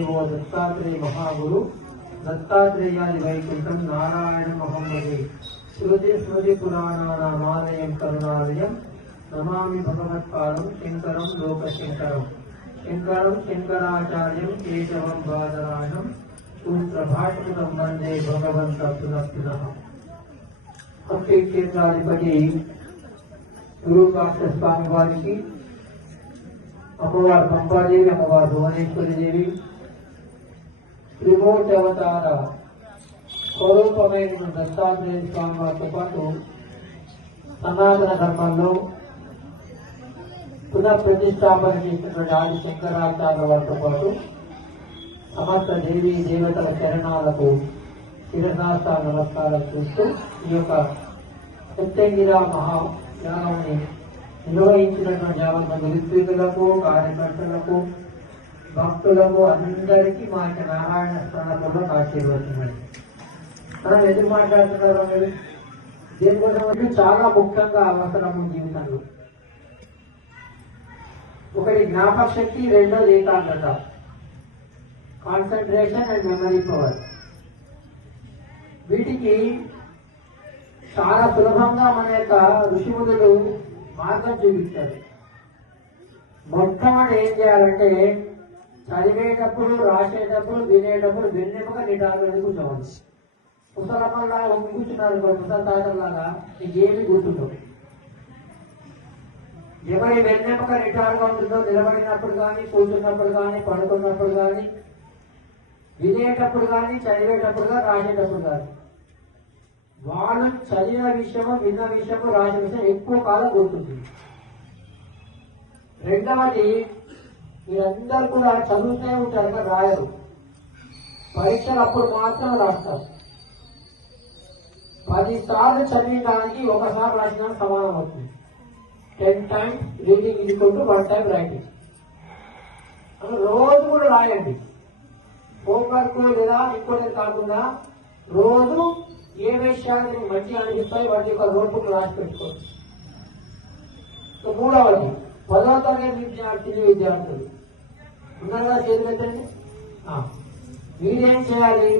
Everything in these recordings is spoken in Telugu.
మహాదేవో దత్తాత్రేయ మహాగురు. దత్తాత్రేయాది వైకుంఠం నారాయణ మహమ్మది. శృతి స్మృతి పురాణానామాలయం కరుణాలయం. నమామి భగవత్పాదం శంకరం లోకశంకరం. శంకరం శంకరాచార్యం కేశవం బాదరాయణం సూత్రభాషితం వందే భగవంత పునః పునః భక్తి క్షేత్రాధిపతి గురుకాక్ష స్వామి వారికి అమ్మవారు పంపాదేవి అమ్మవారు భువనేశ్వరి దేవి త్రిమూర్తి అవతార స్వరూపమైన దత్తాత్రేయ స్వామి వారితో పాటు సనాతన ధర్మంలో పునఃప్రతిష్టాపన చేసినటువంటి ఆది శంకరాచార్య వారితో పాటు సమస్త దేవి దేవతల చరణాలకు శిరసాస్త నమస్కారం చూస్తూ ఈ యొక్క సత్యంగిరా మహాయాగంని నిర్వహించినటువంటి యావత్ నిరుద్యోగులకు కార్యకర్తలకు భక్తులకు అందరికీ మా యొక్క నారాయణ స్థానంలో ఆశీర్వదించండి మనం ఎందుకు మాట్లాడుతున్నారు మీరు? దీనికోసం అంటే చాలా ముఖ్యంగా అవసరము జీవితంలో. ఒకటి జ్ఞాపక శక్తి రెండోది ఏకాగ్రత. Concentration and memory power. వీటికి చాలా సులభంగా మన యొక్క ఋషిములు మార్గం చూపిస్తారు మొట్టమొదటి ఏం చేయాలంటే చదివేటప్పుడు రాసేటప్పుడు వినేటప్పుడు వెన్నెముక నిటారుగా కూర్చోవాలి? ముసలమ్మలాగా వంగి కూర్చున్నారు ముసలి తాతల్లాగా ఏమి గుర్తుండవు. ఎవరి వెన్నెముక నిటారుగా ఉంటుందో నిలబడినప్పుడు కానీ కూర్చున్నప్పుడు కానీ పడుకున్నప్పుడు కానీ వినేటప్పుడు కానీ చదివేటప్పుడు కానీ రాసేటప్పుడు కానీ. వాళ్ళు చదివిన విషయము విన్న విషయము రాసిన విషయం ఎక్కువ కాలం గుర్తుంది. రెండవది మీరందరూ కూడా చదువుతూనే ఉంటారు కానీ రాయరు. పరీక్షలు అప్పుడు మాత్రం రాస్తారు. పదిసార్లు చదివిన దానికి ఒకసారి రాసిన సమానం అవుతుంది. టెన్ టైమ్స్ రీడింగ్ ఇదికుంటూ వన్ టైం రైటింగ్ రోజు కూడా రాయండి. హోంవర్క్ లేదా ఇంకోటి కాకుండా రోజు ఏ విషయాలు మీకు మంచిగా అనిపిస్తాయి వాటి యొక్క నోట్బుక్ రాసి పెట్టుకోండి. మూడవది పదో తరగతి విద్యార్థులు విద్యార్థులు. ఉన్నారు కదా చేతి పెట్టండి మీరేం చేయాలి?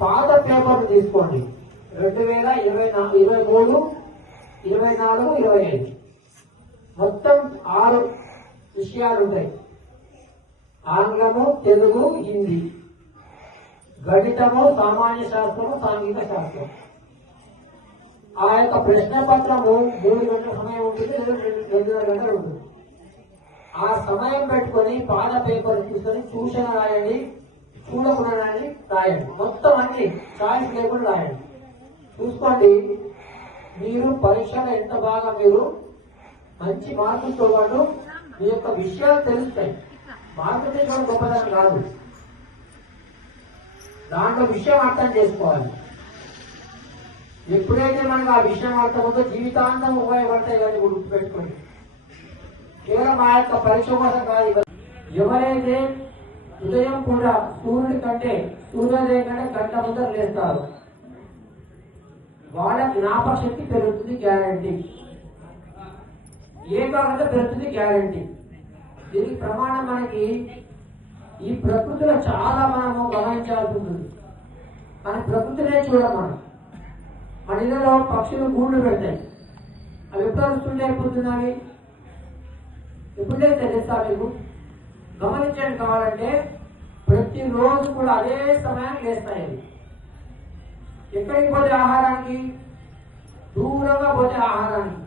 పాత పేపర్ తీసుకోండి. రెండు వేల ఇరవై నాలుగు ఇరవై మూడు ఇరవై నాలుగు ఇరవై ఐదు. మొత్తం ఆరు విషయాలు ఉంటాయి ఆంగ్లము తెలుగు హిందీ. గణితము సామాన్య శాస్త్రము సాంఘిక శాస్త్రం ఆ యొక్క ప్రశ్న పత్రము మూడు గంటల సమయం ఉంటుంది లేదా రెండు రెండున్నర గంటలు ఉంటుంది. ఆ సమయం పెట్టుకొని పాద పేపర్ తీసుకొని చూసిన రాయండి చూడకుండా రాయండి రాయండి. మొత్తం అన్ని చాయిస్ లేకుండా రాయండి. చూసుకోండి మీరు పరీక్షలో ఎంత బాగా మీరు మంచి మార్కులతో పాటు మీ యొక్క విషయాలు తెలుస్తాయి. మార్కులు తీసుకోవడం గొప్పదనం కాదు. దాంట్లో విషయం అర్థం చేసుకోవాలి. ఎప్పుడైతే మనకు ఆ విషయం అర్థమవుతుందో జీవితాంతం ఉపయోగపడతాయి కానీ గుర్తుపెట్టుకోండి. కేవలం ఆ యొక్క పరీక్ష కోసం కాదు ఎవరైతే ఉదయం కూడా సూర్యుడి కంటే సూర్యోదయం కంటే గంట ముందర లేస్తారు వాళ్ళ జ్ఞాపక శక్తి పెరుగుతుంది గ్యారంటీ. ఏకాగ్రత పెరుగుతుంది గ్యారంటీ. దీనికి ప్రమాణం మనకి ఈ ప్రకృతిలో చాలా మనము గమనించాల్సి ఉంటుంది. మన ప్రకృతినే చూడం మనం. మన ఇళ్ళలో పక్షులు గూళ్ళు పెడతాయి. అవి ఎప్పుడు వస్తుండే పొద్దున్నవి? ఎప్పుడే తెలుస్తా మీకు? గమనించండి కావాలంటే ప్రతిరోజు కూడా అదే సమయానికి లేస్తాయండి. ఎక్కడికి పోతే ఆహారానికి? దూరంగా పోతే ఆహారానికి.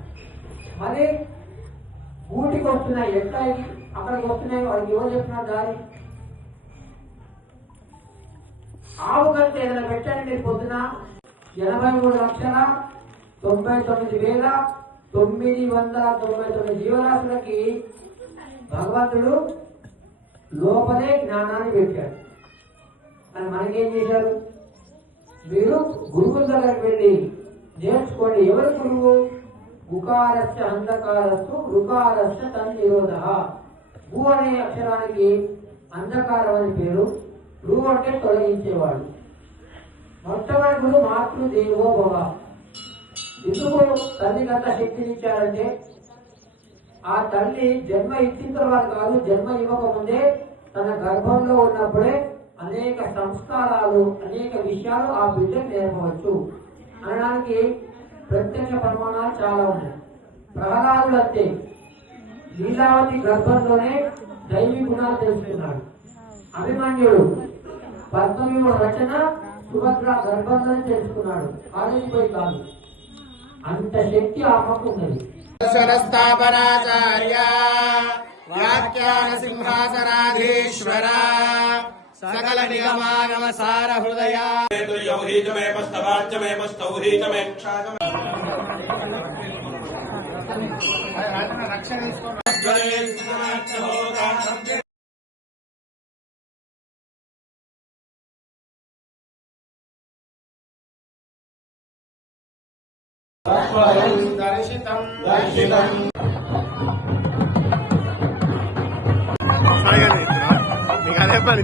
మరి ఊటికి వస్తున్నాయి ఎట్లా అక్కడికి వస్తున్నాయి వాళ్ళకి ఎవరు చెప్తున్నారు దారి? ఆవు కంటే ఏదైనా పెట్టండి మీరు పొద్దున ఎనభై మూడు లక్షల తొంభై తొమ్మిది వేల తొమ్మిది వందల తొంభై తొమ్మిది జీవరాశులకి భగవంతుడు లోపలే జ్ఞానాన్ని పెట్టాడు అని మనకేం చేశారు? మీరు గురువుల దగ్గరికి వెళ్ళి నేర్చుకోండి. ఎవరు గురువు? ఉకారస్య అంధకారస్సు రుకారస్య తన్నిరోధ భూ అనే అక్షరానికి అంధకారం అని పేరు. రు అంటే తొలగించేవాడు. మొట్టమొదటి గురువు మాతృ దేవో భవ. ఎందుకు తల్లి గత శక్తినిచ్చారంటే ఆ తల్లి జన్మ ఇచ్చిన తర్వాత కాదు జన్మ ఇవ్వకముందే తన గర్భంలో ఉన్నప్పుడే అనేక సంస్కారాలు అనేక విషయాలు ఆ బిడ్డకు నేర్పవచ్చు. అనడానికి ప్రత్యక్ష ప్రమాణాలు చాలా ఉన్నాయి. ప్రహ్లాదులు అంతే లీలావతి గర్భంలోనే దైవీ గుణాలు తెలుసుకున్నాడు. అభిమన్యుడు పద్మవ్యూహ రచన సుభద్ర గర్భంలోనే తెలుసుకున్నాడు. కాలేజీ కాదు. ಅಂತಶಕ್ತಿ ಆ ಮಕ್ಕಳಲ್ಲಿ ಸರಸ್ಥಾಪನಾಚಾರ್ಯ सकल निगमागम सार हृदया यौहीचमेपस्तवाच मेपस्तौहीचमेक्षागम దర్శితం. దర్శితం మీకు అదే పని.